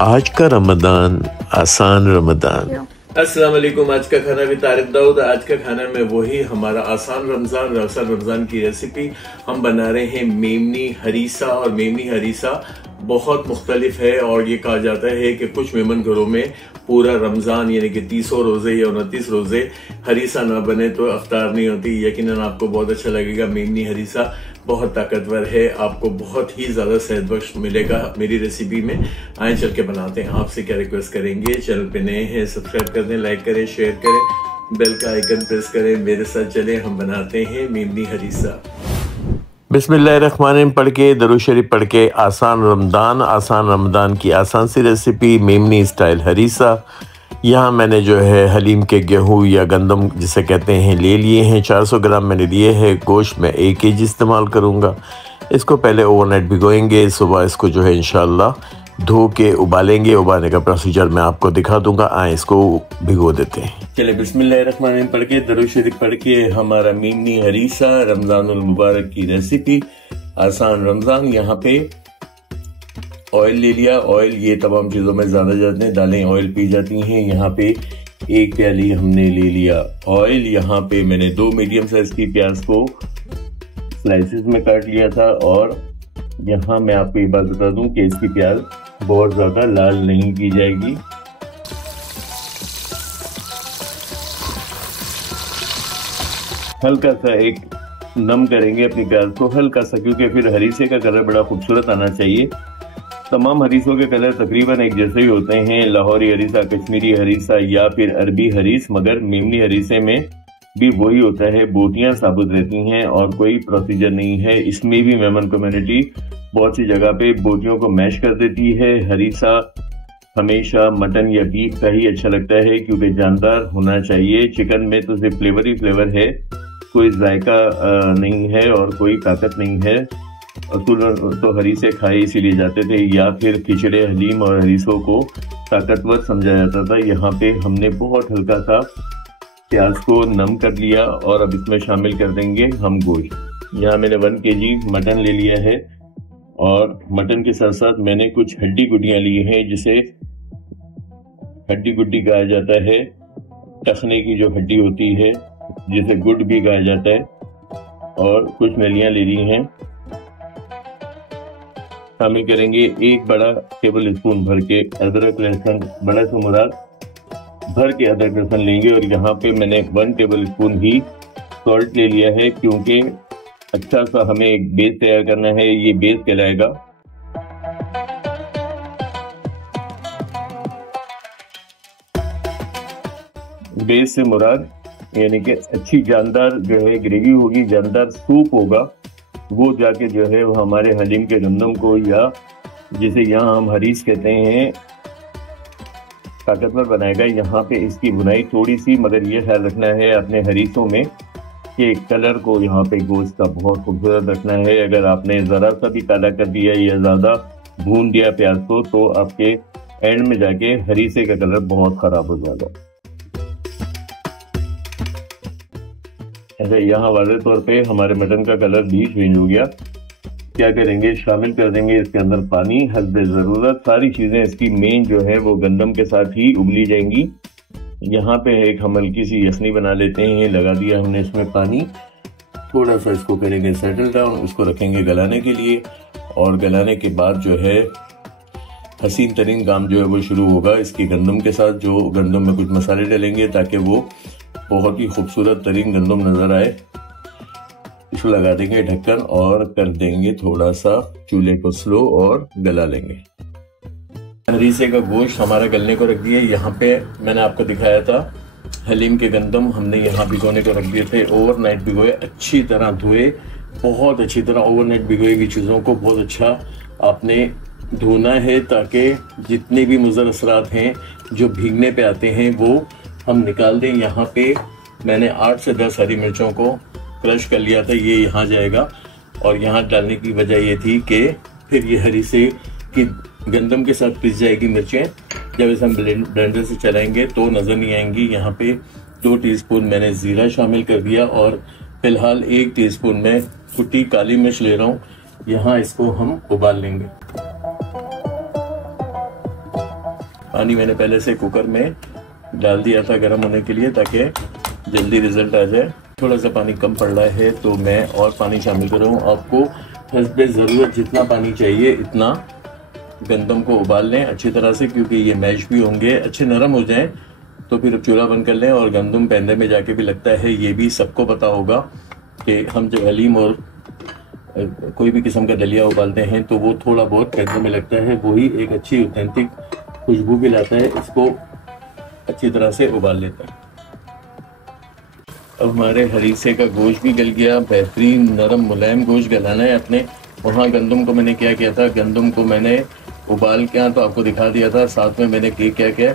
आज का रमदान आसान रमदान। अस्सलाम वालेकुम। आज का खाना भी तारिक दाऊद। आज का खाना में वही हमारा आसान रमजान की रेसिपी हम बना रहे हैं मेमनी हरीसा। और मेमनी हरीसा बहुत मुख्तलिफ है और ये कहा जाता है कि कुछ मेहमान घरों में पूरा रमजान यानी कि 30 रोजे या 29 रोजे हरीसा ना बने तो अफ्तार नहीं होती। यकीनन आपको बहुत अच्छा लगेगा। मेमनी हरीसा बहुत ताकतवर है, आपको बहुत ही ज्यादा सेहत बख्श मिलेगा मेरी रेसिपी में। आए चल के बनाते हैं। आपसे क्या रिक्वेस्ट करेंगे, चैनल पे नए हैं सब्सक्राइब कर दें, लाइक करें, शेयर करें, बेल का आइकन प्रेस करें। मेरे साथ चले हम बनाते हैं मेमनी हरीसा। बिस्मिल्लाहिर्रहमानिर्रहीम पढ़ के दरूद शरीफ पढ़ के आसान रमदान की आसान सी रेसिपी मेमनी स्टाइल हरीसा। यहाँ मैंने जो है हलीम के गेहूँ या गंदम जिसे कहते हैं ले लिए हैं। 400 ग्राम मैंने लिए हैं। गोश्त मैं 1 kg इस्तेमाल करूँगा। इसको पहले ओवरनाइट भिगोएंगे। सुबह इसको जो है इंशाल्लाह धो के उबालेंगे। उबालने का प्रोसीजर मैं आपको दिखा दूंगा। आए इसको भिगो देते हैं। चले बिस्मिल्लाहिर्रहमानिर्रहीम पढ़ के दरूद शरीफ पढ़ के हमारा मेमनी हरीसा रमजानुल मुबारक की रेसिपी आसान रमजान। यहाँ पे ऑयल ले लिया। ऑयल ये तमाम चीजों में ज्यादा जाते हैं, दालें ऑयल पी जाती हैं। यहाँ पे 1 प्याली हमने ले लिया ऑयल। यहाँ पे मैंने 2 मीडियम साइज की प्याज को स्लाइसेस में काट लिया था। और यहाँ मैं आपको ये बात बता दूं कि इसकी प्याज बहुत ज्यादा लाल नहीं की जाएगी। हल्का सा एक नम करेंगे अपनी प्याज को, हल्का सा, क्योंकि फिर हरीसे का कलर बड़ा खूबसूरत आना चाहिए। तमाम हरीसों के कलर तकरीबन एक जैसे ही होते हैं, लाहौरी हरीसा, कश्मीरी हरीसा या फिर अरबी हरीस। मगर मेमनी हरीसे में भी वही होता है, बोटियां साबुत रहती हैं और कोई प्रोसीजर नहीं है। इसमें भी मेमन कम्युनिटी बहुत सी जगह पे बोटियों को मैश कर देती है। हरीसा हमेशा मटन या बीफ का ही अच्छा लगता है क्योंकि जानदार होना चाहिए। चिकन में तो सिर्फ फ्लेवर ही फ्लेवर है, कोई जायका नहीं है और कोई ताकत नहीं है। असूल तो हरीसे खाए इसीलिए जाते थे या फिर खिचड़े हलीम और हरीसों को ताकतवर समझा जाता था। यहाँ पे हमने बहुत हल्का सा प्याज को नम कर लिया और अब इसमें शामिल कर देंगे हम गोश्त। यहाँ मैंने 1 kg मटन ले लिया है और मटन के साथ साथ मैंने कुछ हड्डी गुड्डियाँ ली हैं, जिसे हड्डी गुड्डी कहा जाता है। टखने की जो हड्डी होती है जिसे गुड भी कहा जाता है। और कुछ नलियाँ ले ली हैं। शामिल करेंगे 1 बड़ा टेबल स्पून भर के अदरक लहसुन, बड़ा से मुराद भर के अदरक लहसुन लेंगे। और यहाँ पे मैंने 1 टेबल स्पून ही सॉल्ट ले लिया है क्योंकि अच्छा सा हमें एक बेस तैयार करना है। ये बेस कहलाएगा। बेस से मुराद यानी कि अच्छी जानदार जो है ग्रेवी होगी, जानदार सूप होगा, वो जाके जो है वो हमारे हलीम के गंदम को या जिसे यहाँ हम हरीस कहते हैं ताकतवर बनाएगा। यहाँ पे इसकी बुनाई थोड़ी सी, मगर ये ख्याल रखना है अपने हरीसों में कि कलर को यहाँ पे गोश्त का बहुत खूबसूरत रखना है। अगर आपने ज़रा सा भी काला कर दिया या ज़्यादा भून दिया प्याज को तो आपके एंड में जाके हरीसे का कलर बहुत ख़राब हो जाएगा। ऐसे यहाँ वाले तौर पे हमारे मटन का कलर भी चेंज हो गया। क्या करेंगे, शामिल कर देंगे इसके अंदर पानी हस्बे ज़रूरत। सारी चीज़ें इसकी मेन जो है वो गंदम के साथ ही उबली जाएंगी। यहाँ पे एक हम हल्की सी यखनी बना लेते हैं। लगा दिया हमने इसमें पानी, थोड़ा सा इसको करेंगे सेटल डाउन, उसको रखेंगे गलाने के लिए। और गलाने के बाद जो है हसीन तरीन काम जो है वो शुरू होगा इसकी गंदम के साथ। जो गंदम में कुछ मसाले डालेंगे ताकि वो बहुत ही खूबसूरत तरीन गंदम नजर आए। इसको लगा देंगे ढक्कन और कर देंगे थोड़ा सा चूल्हे को स्लो और गला लेंगे। हरीसे का गोश्त हमारा गलने को रख दिया। यहाँ पे मैंने आपको दिखाया था हलीम के गंदम हमने यहाँ भिगोने को रख दिए थे। ओवरनाइट भिगोए, अच्छी तरह धोए, बहुत अच्छी तरह ओवरनाइट भिगोई हुई चीज़ों को बहुत अच्छा आपने धोना है ताकि जितने भी मुज़र असरात हैं जो भीगने पे आते हैं वो हम निकाल दें। यहाँ पे मैंने 8 से 10 हरी मिर्चों को क्रश कर लिया था, ये यहाँ जाएगा। और यहाँ डालने की वजह ये थी कि फिर ये हरीसे की गंदम के साथ पिस जाएगी मिर्चें। जब इसे हम ब्लेंडर से चलाएंगे तो नजर नहीं आएंगी। यहाँ पे 2 टीस्पून मैंने जीरा शामिल कर दिया और फिलहाल 1 टीस्पून में कुटी काली मिर्च ले रहा हूँ। यहाँ इसको हम उबाल लेंगे। पानी मैंने पहले से कुकर में डाल दिया था गर्म होने के लिए ताकि जल्दी रिजल्ट आ जाए। थोड़ा सा पानी कम पड़ रहा है तो मैं और पानी शामिल कर रहा हूँ। आपको हस्बे ज़रूरत जितना पानी चाहिए इतना गंदम को उबाल लें अच्छी तरह से, क्योंकि ये मैश भी होंगे, अच्छे नरम हो जाएं तो फिर चूल्हा बंद कर लें। और गंदम पैंदे में जाके भी लगता है, ये भी सबको पता होगा कि हम जब हलीम और कोई भी किस्म का दलिया उबालते हैं तो वो थोड़ा बहुत पैंदे में लगता है, वही एक अच्छी ऑथेंटिक खुशबू भी लाता है। इसको अच्छी तरह से उबाल लेते हैं। अब हमारे हरीसे का गोश्त भी गल गया, बेहतरीन नरम मुलायम गोश्त गलाना है अपने। वहाँ गंदम को मैंने क्या किया था, गंदम को मैंने उबाल के तो आपको दिखा दिया था, साथ में मैंने क्या किया,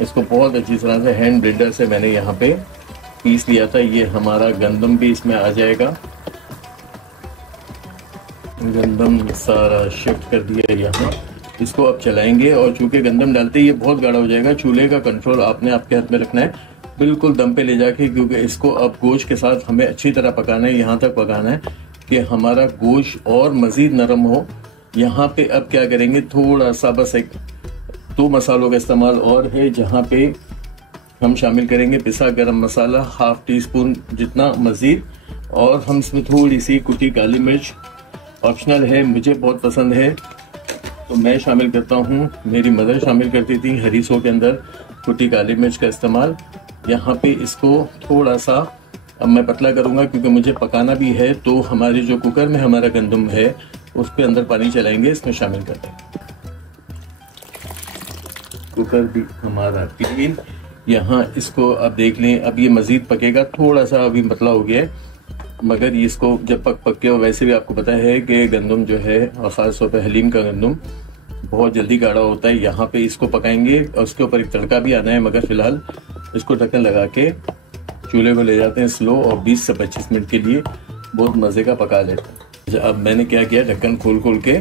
इसको बहुत अच्छी तरह से हैंड ब्लेंडर से मैंने यहाँ पे पीस लिया था। ये हमारा गंदम भी इसमें आ जाएगा। गंदम सारा शिफ्ट कर दिया यहाँ, इसको अब चलाएंगे। और चूंकि गंदम डालते ही ये बहुत गाढ़ा हो जाएगा, चूल्हे का कंट्रोल आपने आपके हाथ में रखना है, बिल्कुल दम पे ले जाके, क्योंकि इसको अब गोश्त के साथ हमें अच्छी तरह पकाना है। यहाँ तक पकाना है कि हमारा गोश्त और मजीद नरम हो। यहाँ पे अब क्या करेंगे, थोड़ा सा बस एक 2 मसालों का इस्तेमाल और है, जहाँ पे हम शामिल करेंगे पिसा गरम मसाला ½ टीस्पून जितना मजीद, और हम इसमें थोड़ी सी कुटी काली मिर्च, ऑप्शनल है, मुझे बहुत पसंद है तो मैं शामिल करता हूँ। मेरी मदर शामिल करती थी हरीसों के अंदर कुटी काली मिर्च का इस्तेमाल। यहाँ पे इसको थोड़ा सा अब मैं पतला करूँगा क्योंकि मुझे पकाना भी है, तो हमारे जो कुकर में हमारा गंदम है उसके अंदर पानी चलाएंगे, इसमें शामिल करते हैं। कुकर भी हमारा क्लीन। यहाँ इसको अब देख लें, अब ये मजीद पकेगा, थोड़ा सा अभी पतला हो गया है, मगर इसको जब पक के, और वैसे भी आपको पता है कि गंदम जो है, और ख़ास तौर पर हलीम का गंदम बहुत जल्दी गाढ़ा होता है। यहाँ पे इसको पकाएंगे और उसके ऊपर एक तड़का भी आना है, मगर फिलहाल इसको ढक्कन लगा के चूल्हे को ले जाते हैं स्लो, और 20 से 25 मिनट के लिए बहुत मज़े का पका लेते हैं। अब मैंने क्या किया, ढक्कन खोल के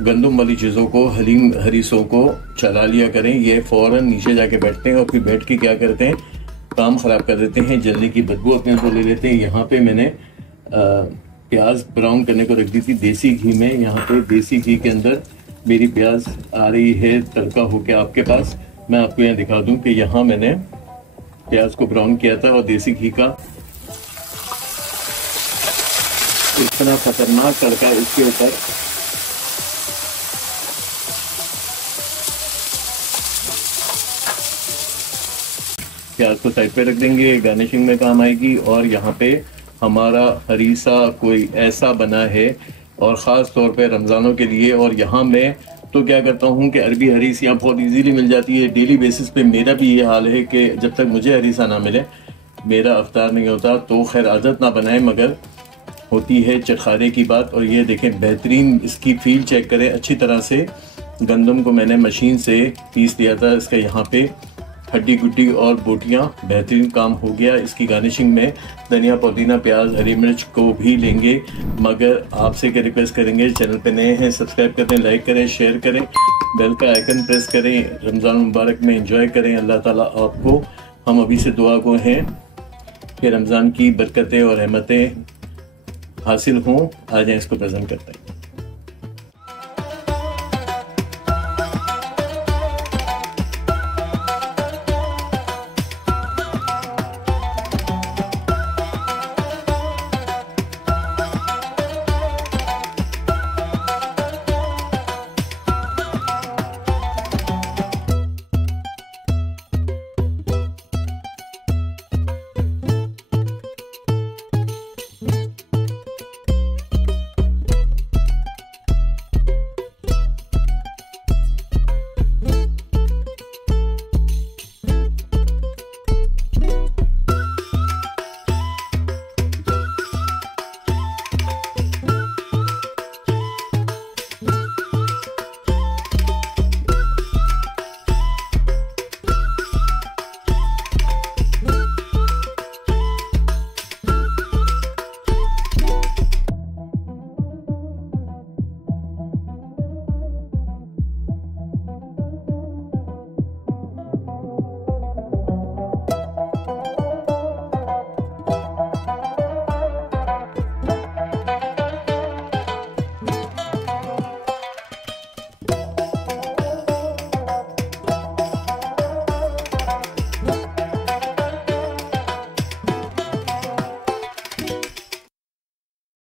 गंदम वाली चीज़ों को, हलीम हरीसों को चला लिया करें। ये फ़ौरन नीचे जाके बैठते हैं और फिर बैठ के क्या करते हैं, काम ख़राब कर देते हैं, जलने की बदबू अपने को ले लेते हैं। यहाँ पे मैंने प्याज ब्राउन करने को रख दी थी देसी घी में। यहाँ पे देसी घी के अंदर मेरी प्याज आ रही है तड़का होके आपके पास। मैं आपको यहाँ दिखा दूं कि यहाँ मैंने प्याज को ब्राउन किया था, और देसी घी का इतना खतरनाक तड़का इसके ऊपर। प्याज को साइड पे रख देंगे, गार्निशिंग में काम आएगी। और यहाँ पे हमारा हरीसा कोई ऐसा बना है, और ख़ास तौर पे रमज़ानों के लिए। और यहाँ मैं तो क्या करता हूँ कि अरबी हरीस यहाँ बहुत इजीली मिल जाती है, डेली बेसिस पे मेरा भी ये हाल है कि जब तक मुझे हरीसा ना मिले मेरा अफ्तार नहीं होता। तो खैर आदत ना बनाए, मगर होती है चटखारे की बात। और ये देखें, बेहतरीन इसकी फील चेक करें अच्छी तरह से। गंदम को मैंने मशीन से पीस दिया था, इसका यहाँ पे हड्डी गुड्डी और बोटियाँ, बेहतरीन काम हो गया। इसकी गार्निशिंग में धनिया, पुदीना, प्याज, हरी मिर्च को भी लेंगे। मगर आपसे क्या रिक्वेस्ट करेंगे, चैनल पे नए हैं सब्सक्राइब कर दें, लाइक करें, शेयर करें, बेल का आइकन प्रेस करें। रमज़ान मुबारक में एंजॉय करें। अल्लाह ताला आपको, हम अभी से दुआ गो हैं कि रमज़ान की बरकतें और रहमतें हासिल हों। आ जाएँ, इसको प्रेजेंट करते हैं।